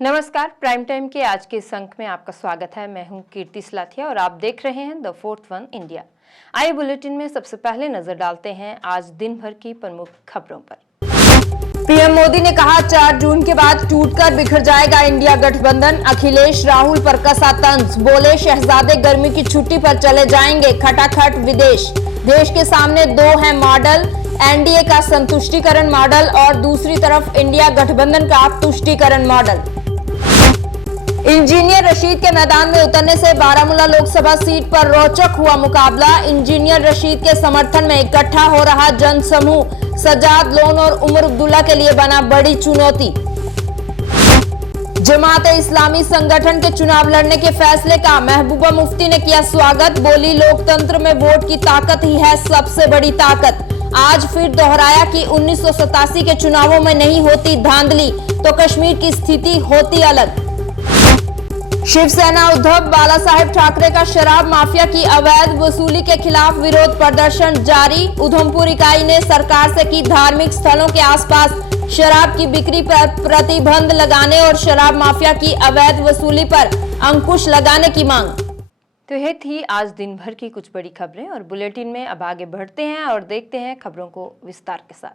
नमस्कार, prime time के आज के इस अंक में आपका स्वागत है। मैं हूं कीर्ति सलाथिया और आप देख रहे हैं द फोर्थ वन इंडिया। आइए बुलेटिन में सबसे पहले नजर डालते हैं आज दिन भर की प्रमुख खबरों पर। पीएम मोदी ने कहा 4 जून के बाद टूटकर बिखर जाएगा इंडिया गठबंधन। अखिलेश राहुल पर कसा तंज, बोले शहजादे गर्मी की छुट्टी पर चले जाएंगे खटाखट विदेश। देश के सामने 2 हैं मॉडल, एनडीए का संतुष्टिकरण मॉडल और दूसरी तरफ इंडिया गठबंधन का तुष्टिकरण मॉडल। इंजीनियर रशीद के मैदान में उतरने से बारामूला लोकसभा सीट पर रोचक हुआ मुकाबला। इंजीनियर रशीद के समर्थन में इकट्ठा हो रहा जनसमूह सज्जाद लोन और उमर अब्दुल्ला के लिए बना बड़ी चुनौती। जमात इस्लामी संगठन के चुनाव लड़ने के फैसले का महबूबा मुफ्ती ने किया स्वागत। बोली लोकतंत्र में वोट की ताकत ही है सबसे बड़ी ताकत। आज फिर दोहराया कि 1987 के चुनावों में नहीं होती धांधली तो कश्मीर की स्थिति होती अलग। शिवसेना उद्धव बाला साहेब ठाकरे का शराब माफिया की अवैध वसूली के खिलाफ विरोध प्रदर्शन जारी। उधमपुर इकाई ने सरकार से की धार्मिक स्थलों के आसपास शराब की बिक्री पर प्रतिबंध लगाने और शराब माफिया की अवैध वसूली पर अंकुश लगाने की मांग। तो यह थी आज दिन भर की कुछ बड़ी खबरें और बुलेटिन में अब आगे बढ़ते हैं और देखते हैं खबरों को विस्तार के साथ।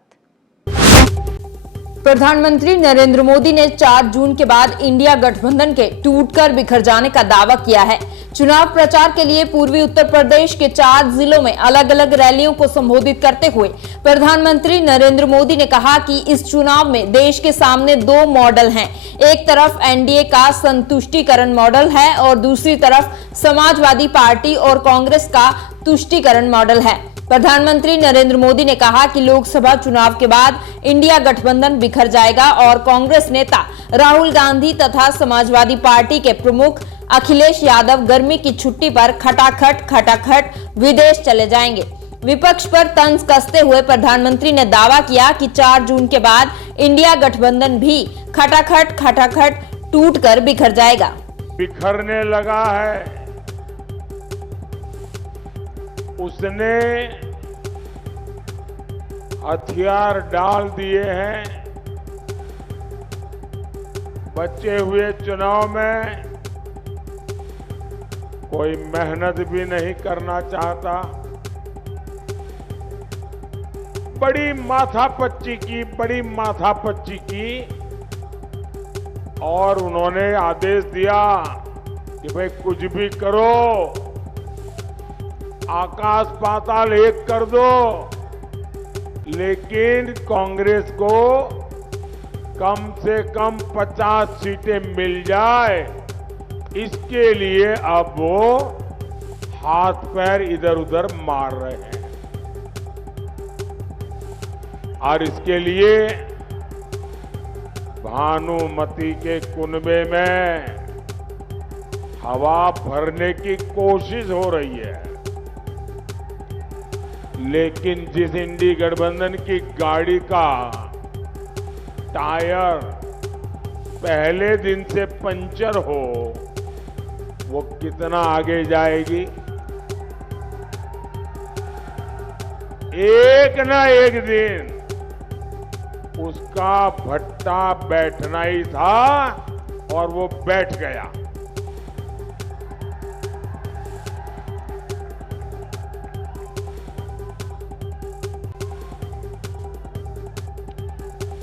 प्रधानमंत्री नरेंद्र मोदी ने 4 जून के बाद इंडिया गठबंधन के टूटकर बिखर जाने का दावा किया है। चुनाव प्रचार के लिए पूर्वी उत्तर प्रदेश के 4 जिलों में अलग अलग रैलियों को संबोधित करते हुए प्रधानमंत्री नरेंद्र मोदी ने कहा कि इस चुनाव में देश के सामने 2 मॉडल हैं। एक तरफ एनडीए का संतुष्टिकरण मॉडल है और दूसरी तरफ समाजवादी पार्टी और कांग्रेस का तुष्टिकरण मॉडल है। प्रधानमंत्री नरेंद्र मोदी ने कहा कि लोकसभा चुनाव के बाद इंडिया गठबंधन बिखर जाएगा और कांग्रेस नेता राहुल गांधी तथा समाजवादी पार्टी के प्रमुख अखिलेश यादव गर्मी की छुट्टी पर खटाखट विदेश चले जाएंगे। विपक्ष पर तंज कसते हुए प्रधानमंत्री ने दावा किया कि 4 जून के बाद इंडिया गठबंधन भी खटाखट टूटकर बिखर जाएगा। बिखरने लगा है, उसने हथियार डाल दिए हैं। बचे हुए चुनाव में कोई मेहनत भी नहीं करना चाहता। बड़ी माथापच्ची की और उन्होंने आदेश दिया कि भाई कुछ भी करो, आकाश पाताल एक कर दो, लेकिन कांग्रेस को कम से कम 50 सीटें मिल जाए, इसके लिए अब वो हाथ पैर इधर उधर मार रहे हैं। और इसके लिए भानुमति के कुनबे में हवा भरने की कोशिश हो रही है। लेकिन जिस इंडी गठबंधन की गाड़ी का टायर पहले दिन से पंचर हो, वो कितना आगे जाएगी? एक ना एक दिन उसका भट्टा बैठना ही था और वो बैठ गया।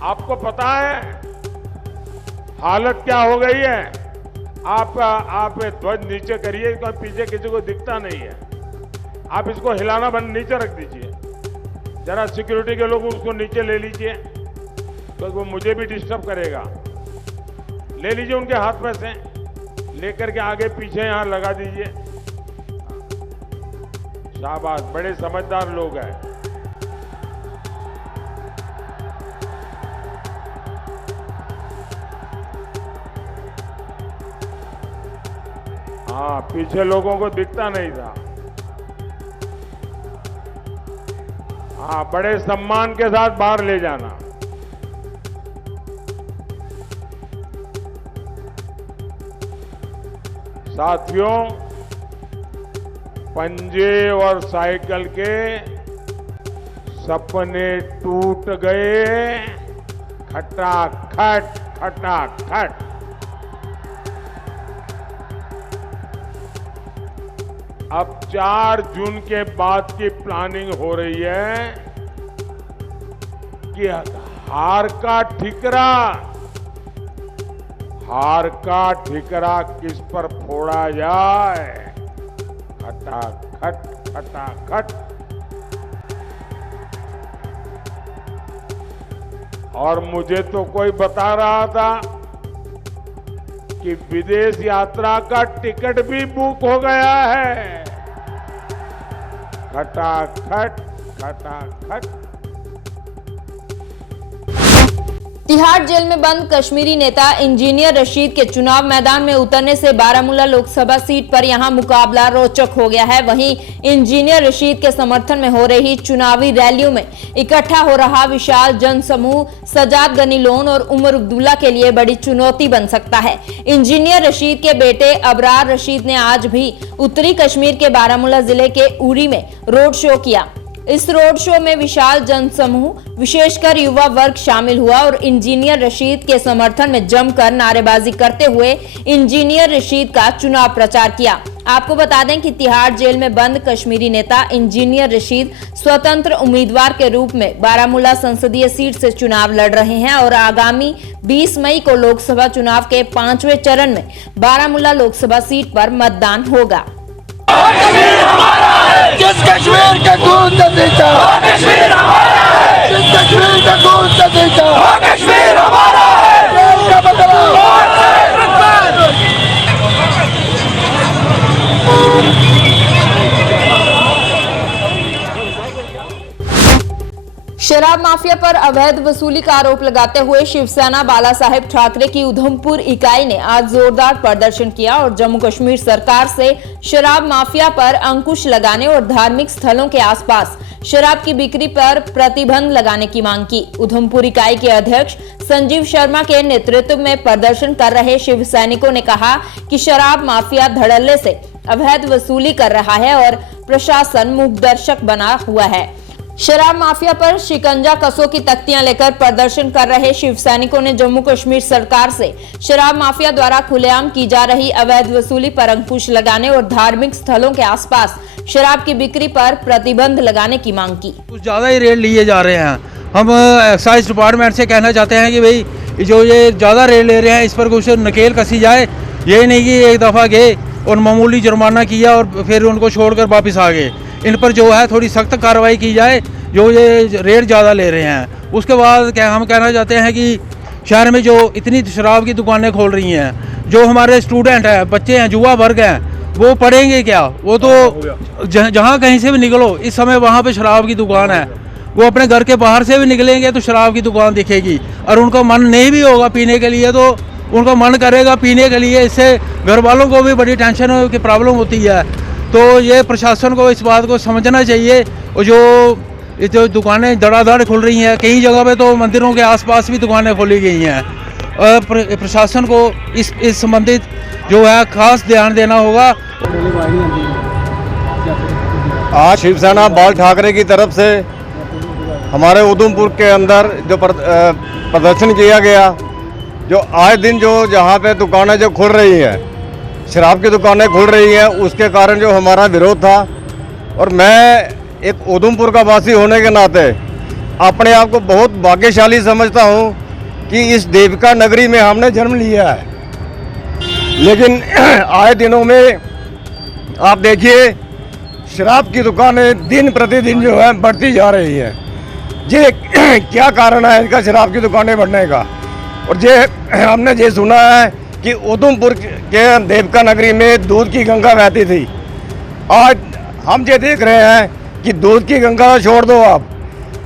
आपको पता है हालत क्या हो गई है? आप ध्वज नीचे करिए, तो पीछे किसी को दिखता नहीं है। आप इसको हिलाना बंद, नीचे रख दीजिए। जरा सिक्योरिटी के लोग उसको नीचे ले लीजिए, तो वो मुझे भी डिस्टर्ब करेगा। ले लीजिए उनके हाथ में से, लेकर के आगे पीछे यहां लगा दीजिए। शाबाश, बड़े समझदार लोग हैं। हाँ, पीछे लोगों को दिखता नहीं था। हाँ, बड़े सम्मान के साथ बाहर ले जाना। साथियों, पंजे और साइकिल के सपने टूट गए, खटाखट खटाखट। अब 4 जून के बाद की प्लानिंग हो रही है कि हार का ठिकरा किस पर फोड़ा जाए। खटाखट खटाखट। और मुझे तो कोई बता रहा था कि विदेश यात्रा का टिकट भी बुक हो गया है। खटाखट खटाखट। तिहाड़ जेल में बंद कश्मीरी नेता इंजीनियर रशीद के चुनाव मैदान में उतरने से बारामूला लोकसभा सीट पर यहां मुकाबला रोचक हो गया है। वहीं इंजीनियर रशीद के समर्थन में हो रही चुनावी रैलियों में इकट्ठा हो रहा विशाल जनसमूह सजाद गनी लोन और उमर अब्दुल्ला के लिए बड़ी चुनौती बन सकता है। इंजीनियर रशीद के बेटे अबरार रशीद ने आज भी उत्तरी कश्मीर के बारामूला जिले के उरी में रोड शो किया। इस रोड शो में विशाल जनसमूह विशेषकर युवा वर्ग शामिल हुआ और इंजीनियर रशीद के समर्थन में जमकर नारेबाजी करते हुए इंजीनियर रशीद का चुनाव प्रचार किया। आपको बता दें कि तिहाड़ जेल में बंद कश्मीरी नेता इंजीनियर रशीद स्वतंत्र उम्मीदवार के रूप में बारामूला संसदीय सीट से चुनाव लड़ रहे हैं और आगामी 20 मई को लोकसभा चुनाव के 5वें चरण में बारामूला लोकसभा सीट पर मतदान होगा। जिस कश्मीर का खून से जीता, कश्मीर हमारा है। जिस कश्मीर का खून से जीता, कश्मीर हमारा है। देश का बदलाव शराब माफिया पर अवैध वसूली का आरोप लगाते हुए शिवसेना बाला साहेब ठाकरे की उधमपुर इकाई ने आज जोरदार प्रदर्शन किया और जम्मू कश्मीर सरकार से शराब माफिया पर अंकुश लगाने और धार्मिक स्थलों के आसपास शराब की बिक्री पर प्रतिबंध लगाने की मांग की। उधमपुर इकाई के अध्यक्ष संजीव शर्मा के नेतृत्व में प्रदर्शन कर रहे शिव सैनिकों ने कहा कि शराब माफिया धड़ल्ले से अवैध वसूली कर रहा है और प्रशासन मूकदर्शक बना हुआ है। शराब माफिया पर शिकंजा कसों की तख्तियां लेकर प्रदर्शन कर रहे शिव सैनिकों ने जम्मू कश्मीर सरकार से शराब माफिया द्वारा खुलेआम की जा रही अवैध वसूली पर अंकुश लगाने और धार्मिक स्थलों के आसपास शराब की बिक्री पर प्रतिबंध लगाने की मांग की। कुछ ज़्यादा ही रेट लिए जा रहे हैं। हम एक्साइज डिपार्टमेंट से कहना चाहते हैं कि भाई जो ये ज़्यादा रेट ले रहे हैं इस पर कुछ नकेल कसी जाए। ये नहीं कि एक दफ़ा गए और मामूली जुर्माना किया और फिर उनको छोड़कर वापस आ गए। इन पर जो है थोड़ी सख्त कार्रवाई की जाए जो ये रेट ज़्यादा ले रहे हैं। उसके बाद क्या हम कहना चाहते हैं कि शहर में जो इतनी शराब की दुकानें खोल रही हैं, जो हमारे स्टूडेंट हैं, बच्चे हैं, युवा वर्ग हैं, वो पढ़ेंगे क्या? वो तो जहाँ कहीं से भी निकलो इस समय वहाँ पे शराब की दुकान है। वो अपने घर के बाहर से भी निकलेंगे तो शराब की दुकान दिखेगी और उनका मन नहीं भी होगा पीने के लिए तो उनका मन करेगा पीने के लिए। इससे घर वालों को भी बड़ी टेंशन की प्रॉब्लम होती है। तो ये प्रशासन को इस बात को समझना चाहिए। और जो दुकानें धड़ाधड़ खुल रही हैं, कई जगह पे तो मंदिरों के आसपास भी दुकानें खोली गई हैं। और प्रशासन को इस संबंधित जो है खास ध्यान देना होगा। आज शिवसेना बाल ठाकरे की तरफ से हमारे उधमपुर के अंदर जो प्रदर्शन किया गया, जो आए दिन जो जहाँ पे दुकानें जो खुल रही हैं, शराब की दुकानें खुल रही हैं, उसके कारण जो हमारा विरोध था। और मैं एक उधमपुर का वासी होने के नाते अपने आप को बहुत भाग्यशाली समझता हूं कि इस देविका नगरी में हमने जन्म लिया है। लेकिन आए दिनों में आप देखिए शराब की दुकानें दिन प्रतिदिन जो है बढ़ती जा रही हैं। ये क्या कारण है इनका शराब की दुकानें बढ़ने का? और ये हमने ये सुना है कि उधमपुर के देविका नगरी में दूध की गंगा बहती थी। आज हम ये देख रहे हैं कि दूध की गंगा छोड़ दो, आप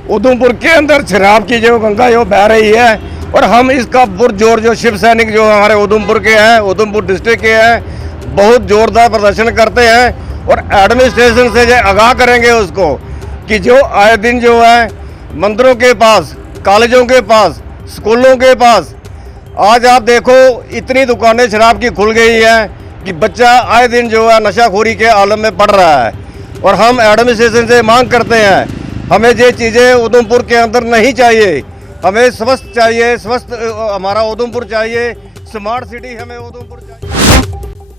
उधमपुर के अंदर शराब की जो गंगा जो बह रही है। और हम इसका पुरजोर जो शिव सैनिक जो हमारे उधमपुर के हैं, उधमपुर डिस्ट्रिक्ट के हैं, बहुत जोरदार प्रदर्शन करते हैं। और एडमिनिस्ट्रेशन से जो आगाह करेंगे उसको कि जो आए दिन जो है मंदिरों के पास, कॉलेजों के पास, स्कूलों के पास आज आप देखो इतनी दुकानें शराब की खुल गई हैं कि बच्चा आए दिन जो है नशाखोरी के आलम में पड़ रहा है। और हम एडमिनिस्ट्रेशन से मांग करते हैं हमें ये चीज़ें उधमपुर के अंदर नहीं चाहिए। हमें स्वस्थ चाहिए, स्वस्थ हमारा उधमपुर चाहिए, स्मार्ट सिटी हमें उधमपुर चाहिए।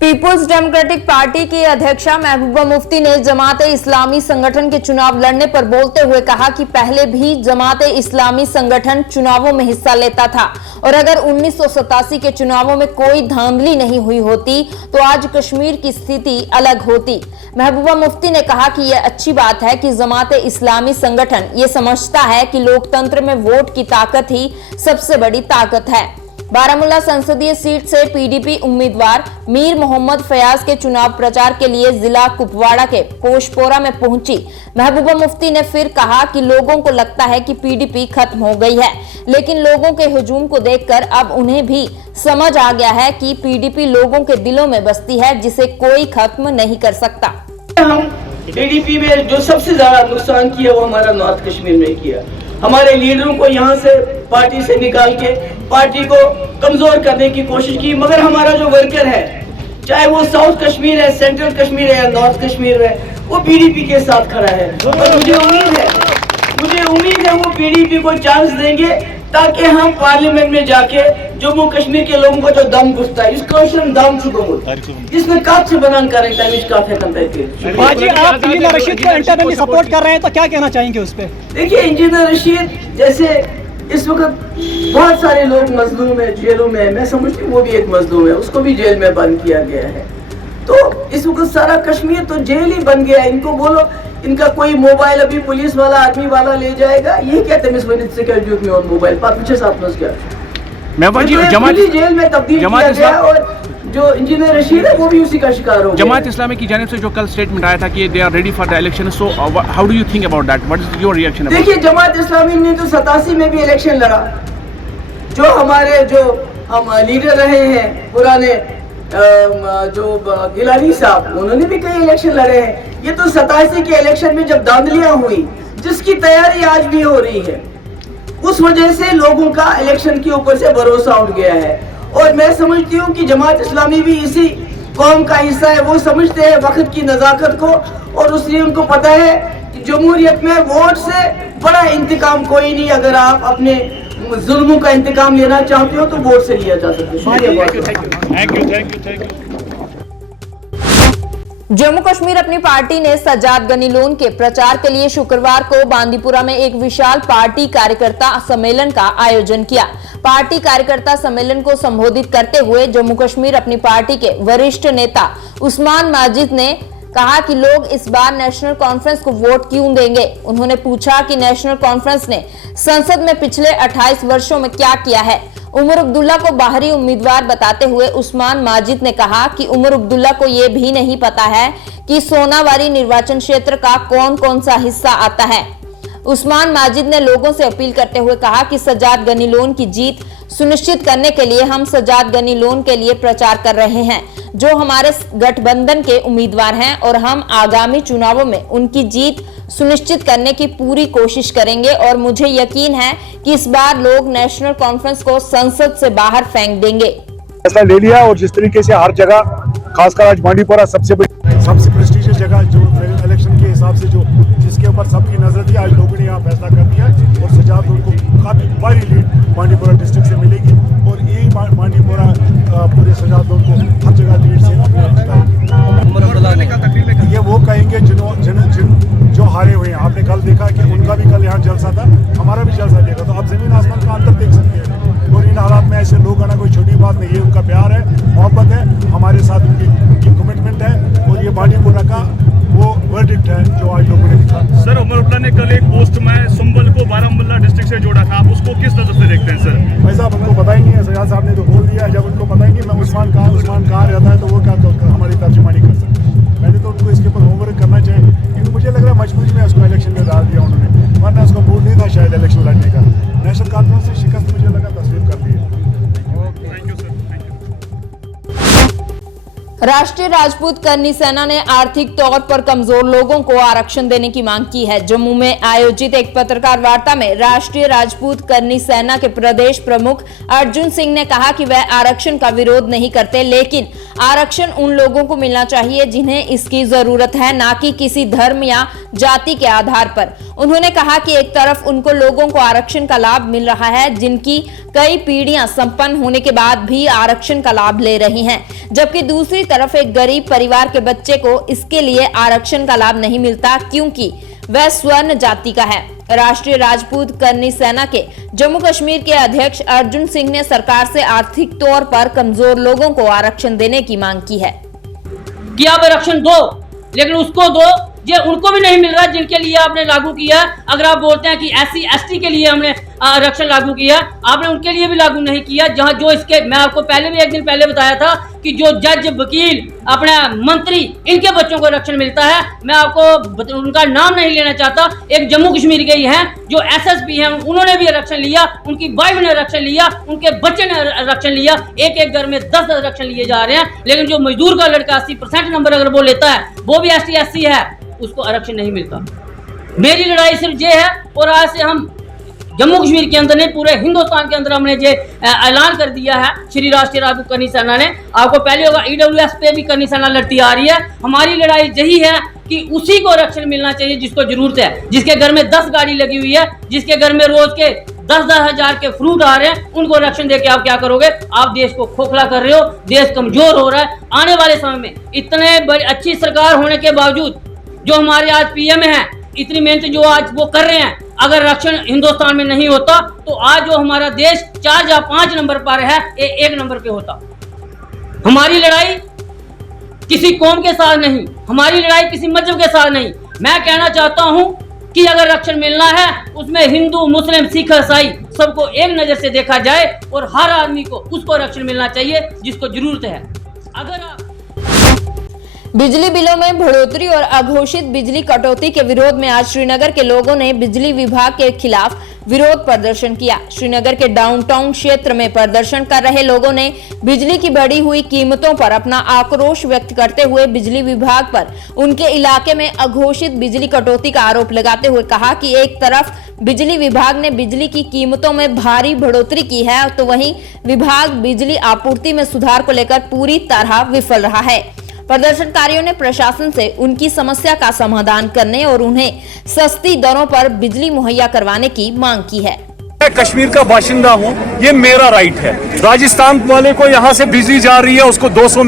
पीपुल्स डेमोक्रेटिक पार्टी की अध्यक्षा महबूबा मुफ्ती ने जमाते इस्लामी संगठन के चुनाव लड़ने पर बोलते हुए कहा कि पहले भी जमाते इस्लामी संगठन चुनावों में हिस्सा लेता था और अगर 1987 के चुनावों में कोई धांधली नहीं हुई होती तो आज कश्मीर की स्थिति अलग होती। महबूबा मुफ्ती ने कहा कि यह अच्छी बात है कि जमाते इस्लामी संगठन ये समझता है कि लोकतंत्र में वोट की ताकत ही सबसे बड़ी ताकत है। बारामूला संसदीय सीट से पीडीपी उम्मीदवार मीर मोहम्मद फयाज के चुनाव प्रचार के लिए जिला कुपवाड़ा के पोशपोरा में पहुंची महबूबा मुफ्ती ने फिर कहा कि लोगों को लगता है कि पीडीपी खत्म हो गई है, लेकिन लोगों के हुजूम को देखकर अब उन्हें भी समझ आ गया है कि पीडीपी लोगों के दिलों में बसती है, जिसे कोई खत्म नहीं कर सकता। हम पीडीपी में जो सबसे ज्यादा नुकसान किया वो हमारा नॉर्थ कश्मीर में किया। हमारे लीडरों को यहाँ से पार्टी से निकाल के पार्टी को कमजोर करने की कोशिश की, मगर हमारा जो वर्कर है, चाहे वो साउथ कश्मीर है, सेंट्रल कश्मीर है या नॉर्थ कश्मीर है, वो पीडीपी के साथ खड़ा है। और मुझे उम्मीद है वो पीडीपी को चांस देंगे ताकि हम पार्लियामेंट में जाके जम्मू कश्मीर के लोगों को जो दम घुसता है इसको दम चुको इसमें काट से बनान करें बाजी आप इंजीनियर रशीद को इंटरनली सपोर्ट कर रहे हैं तो क्या कहना चाहेंगे उस पे? देखिए, इंजीनियर रशीद जैसे इस वक्त बहुत सारे लोग मजलूम है, जेलों में, मैं समझती हूँ वो भी एक मजलूम है, उसको भी जेल में बंद किया गया है। तो इस वक्त सारा कश्मीर तो जेल ही बन गया है। इनको बोलो इनका कोई मोबाइल अभी पुलिस वाला आर्मी वाला ले जाएगा, ये क्या सिक्योरिटी में मोबाइल पीछे साथ जेल में तब्दील किया गया और जो इंजीनियर रशीद है वो भी उसी का शिकार हो गया। जमात इस्लामी की जानिब से जो कल स्टेटमेंट आया था कि they are ready for the election, so how do you think about that? What is your reaction? देखिए, जमात इस्लामी ने तो 87 में भी इलेक्शन लड़ा, जो हमारे हम लीडर रहे हैं पुराने जो गिलानी साहब, उन्होंने भी कई इलेक्शन लड़े हैं। ये तो 87 के इलेक्शन में जब धांधलियां हुई, जिसकी तैयारी आज भी हो रही है, उस वजह से लोगों का इलेक्शन के ऊपर से भरोसा उठ गया है। और मैं समझती हूँ कि जमात इस्लामी भी इसी कौम का हिस्सा है। वो समझते हैं वक्त की नजाकत को, और इसलिए उनको पता है कि जमहूरियत में वोट से बड़ा इंतकाम कोई नहीं। अगर आप अपने जुल्मों का इंतकाम लेना चाहते हो तो वोट से लिया जा सकता है। जम्मू कश्मीर अपनी पार्टी ने सज्जाद गनी लोन के प्रचार के लिए शुक्रवार को बांदीपुरा में एक विशाल पार्टी कार्यकर्ता सम्मेलन का आयोजन किया। पार्टी कार्यकर्ता सम्मेलन को संबोधित करते हुए जम्मू कश्मीर अपनी पार्टी के वरिष्ठ नेता उस्मान माजिद ने कहा कि लोग इस बार नेशनल कॉन्फ्रेंस को वोट क्यों देंगे। उन्होंने पूछा कि नेशनल कॉन्फ्रेंस ने संसद में पिछले 28 वर्षों में क्या किया है। उमर अब्दुल्ला को बाहरी उम्मीदवार बताते हुए उस्मान माजिद ने कहा कि उमर अब्दुल्ला को यह भी नहीं पता है कि सोनावारी निर्वाचन क्षेत्र का कौन कौन सा हिस्सा आता है। उस्मान माजिद ने लोगों से अपील करते हुए कहा कि सज्जाद गनी लोन की जीत सुनिश्चित करने के लिए हम सज्जाद गनी लोन के लिए प्रचार कर रहे हैं, जो हमारे गठबंधन के उम्मीदवार हैं, और हम आगामी चुनावों में उनकी जीत सुनिश्चित करने की पूरी कोशिश करेंगे। और मुझे यकीन है कि इस बार लोग नेशनल कॉन्फ्रेंस को संसद से बाहर फेंक देंगे। फैसला ले लिया, और जिस तरीके से हर जगह, खासकर आज बांडीपुरा सबसे प्रेस्टीजियस जगह जो इलेक्शन के हिसाब से जो जिसके ऊपर सबकी नजर थी, आज लोगों ने यहाँ फैसला कर दिया और सज्जाद उनको काफी बड़ी लीड बांडीपुरा डिस्ट्रिक्ट से मिलेगी। और यही बांडीपुरा पूरे सज्जाद को हर जगह लीड से ये वो कहेंगे जो हारे हुए हैं। आपने कल देखा कि उनका भी कल यहाँ जलसा था, हमारा भी जलसा देखा, तो आप जमीन आसमान का अंतर देख सकते हैं। और इन हालात में ऐसे लोग आना कोई छोटी बात नहीं है। उनका प्यार है, मोहब्बत है, हमारे साथ उनकी कमिटमेंट है, और ये बांडीपुरा का वो वर्डिक्ट है जो आज लोगों ने दिखा। सर, उमर अब्दुल्ला ने कल एक पोस्ट में संबल को बारामूला डिस्ट्रिक्ट से जोड़ा था, आप उसको किस नजर से देखते हैं सर? भाई साहब, उनको पता ही नहीं है, सज्जाद साहब ने तो बोल दिया। जब उनको पता ही नहीं मैं उस्मान कहाँ रहता है तो वो क्या हमारी तर्जुमानी कर सकते हैं। मैंने तो उनको इसके ऊपर होमवर्क करना चाहिए, क्योंकि मुझे लग रहा है मजबूरी में उसको इलेक्शन में डाल दिया उन्होंने, वरना उसका मूड नहीं था शायद इलेक्शन लड़ने का। नेशनल कॉन्फ्रेंस से शिकस्त मुझे लगा तस्लीम कर ली है। राष्ट्रीय राजपूत करनी सेना ने आर्थिक तौर पर कमजोर लोगों को आरक्षण देने की मांग की है। जम्मू में आयोजित एक पत्रकार वार्ता में राष्ट्रीय राजपूत करनी सेना के प्रदेश प्रमुख अर्जुन सिंह ने कहा कि वह आरक्षण का विरोध नहीं करते, लेकिन आरक्षण उन लोगों को मिलना चाहिए जिन्हें इसकी जरूरत है, ना कि किसी धर्म या जाति के आधार पर। उन्होंने कहा कि एक तरफ उनको लोगों को आरक्षण का लाभ मिल रहा है, जिनकी कई पीढ़ियां संपन्न होने के बाद भी आरक्षण का लाभ ले रही हैं, जबकि दूसरी तरफ एक गरीब परिवार के बच्चे को इसके लिए आरक्षण का लाभ नहीं मिलता क्योंकि वह स्वर्ण जाति का है। राष्ट्रीय राजपूत करनी सेना के जम्मू कश्मीर के अध्यक्ष अर्जुन सिंह ने सरकार से आर्थिक तौर पर कमजोर लोगों को आरक्षण देने की मांग की है कि आप आरक्षण दो, लेकिन उसको दो जो उनको भी नहीं मिल रहा जिनके लिए आपने लागू किया। अगर आप बोलते हैं कि SC ST के लिए हमने आरक्षण लागू किया, आपने उनके लिए भी लागू नहीं किया। जहां जो इसके मैं आपको पहले भी एक दिन पहले बताया था कि जो जज, वकील, अपना मंत्री, इनके बच्चों को आरक्षण मिलता है। मैं आपको उनका नाम नहीं लेना चाहता, एक जम्मू कश्मीर के ही हैं जो SSP हैं, उन्होंने भी आरक्षण लिया, उनकी वाइफ ने आरक्षण लिया, उनके बच्चे ने आरक्षण लिया। एक एक घर में 10 आरक्षण लिए जा रहे हैं, लेकिन जो मजदूर का लड़का 80% नंबर अगर वो लेता है, वो भी ST SC है, उसको आरक्षण नहीं मिलता। मेरी लड़ाई सिर्फ ये है, और आज से हम जम्मू कश्मीर के अंदर नहीं पूरे हिंदुस्तान के अंदर हमने ये ऐलान कर दिया है, श्री राष्ट्रीय राजपूत करनी सेना ने। आपको पहले होगा EWS पे भी करनी सेना लड़ती आ रही है। हमारी लड़ाई यही है कि उसी को आरक्षण मिलना चाहिए जिसको जरूरत है, जिसके घर में 10 गाड़ी लगी हुई है, जिसके घर में रोज के 10-10 हजार के फ्रूट आ रहे हैं, उनको आरक्षण देके आप क्या करोगे? आप देश को खोखला कर रहे हो, देश कमजोर हो रहा है। आने वाले समय में इतने बड़ी अच्छी सरकार होने के बावजूद जो हमारे आज PM है, इतनी मेहनत जो आज वो कर रहे हैं, अगर आरक्षण हिंदुस्तान में नहीं होता तो आज जो हमारा देश 4 या 5 नंबर पर है, 1 नंबर पे होता। हमारी लड़ाई किसी कौम के साथ नहीं, हमारी लड़ाई किसी मजहब के साथ नहीं। मैं कहना चाहता हूं कि अगर आरक्षण मिलना है, उसमें हिंदू, मुस्लिम, सिख, ईसाई सबको एक नजर से देखा जाए और हर आदमी को उसको आरक्षण मिलना चाहिए जिसको जरूरत है। अगर आप बिजली बिलों में बढ़ोतरी और अघोषित बिजली कटौती के विरोध में आज श्रीनगर के लोगों ने बिजली विभाग के खिलाफ विरोध प्रदर्शन किया। श्रीनगर के डाउनटाउन क्षेत्र में प्रदर्शन कर रहे लोगों ने बिजली की बढ़ी हुई कीमतों पर अपना आक्रोश व्यक्त करते हुए बिजली विभाग पर उनके इलाके में अघोषित बिजली कटौती का आरोप लगाते हुए कहा कि एक तरफ बिजली विभाग ने बिजली की कीमतों में भारी बढ़ोतरी की है, तो वहीं विभाग बिजली आपूर्ति में सुधार को लेकर पूरी तरह विफल रहा है। प्रदर्शनकारियों ने प्रशासन से उनकी समस्या का समाधान करने और उन्हें सस्ती दरों पर बिजली मुहैया करवाने की मांग की है। मैं कश्मीर का बाशिंदा हूँ, ये मेरा राइट है। राजस्थान वाले को यहाँ से बिजली जा रही है, उसको 200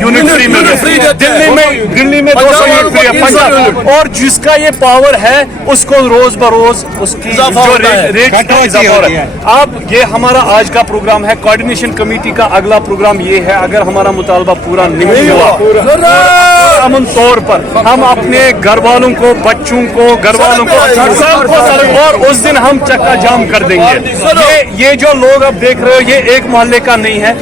यूनिट फ्री मिल रही है। दिल्ली में 200 यूनिट फ्री है, पंजाब, और जिसका ये पावर है उसको रोज बरोज उसकी जो रेट का इजाफा हो रहा है। अब ये हमारा आज का प्रोग्राम है, कोऑर्डिनेशन कमेटी का अगला प्रोग्राम ये है, अगर हमारा मुतालबा पूरा नहीं हुआ, अमन तौर पर हम अपने घर वालों को, बच्चों को, घर वालों को, और उस दिन हम चक्का जाम कर देंगे। ये जो लोग अब देख रहे हो, ये एक मोहल्ले का नहीं है,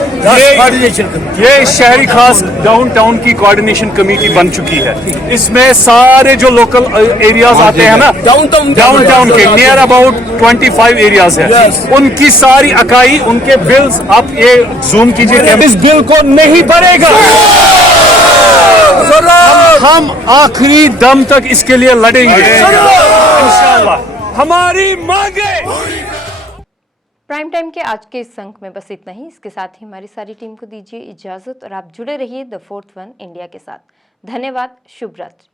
ये शहरी खास डाउनटाउन की कोऑर्डिनेशन कमेटी बन चुकी है। इसमें सारे जो लोकल एरियाज आते हैं ना, डाउनटाउन के नियर अबाउट 25 एरियाज है, उनकी सारी इकाई, उनके बिल्स, आप ये जूम कीजिए, इस बिल को नहीं भरेगा। हम आखिरी दम तक इसके लिए लड़ेंगे इंशाअल्लाह। हमारी मांगे। प्राइम टाइम के आज के इस अंक में बस इतना ही। इसके साथ ही हमारी सारी टीम को दीजिए इजाजत और आप जुड़े रहिए द 4th वन इंडिया के साथ। धन्यवाद। शुभ रात्रि।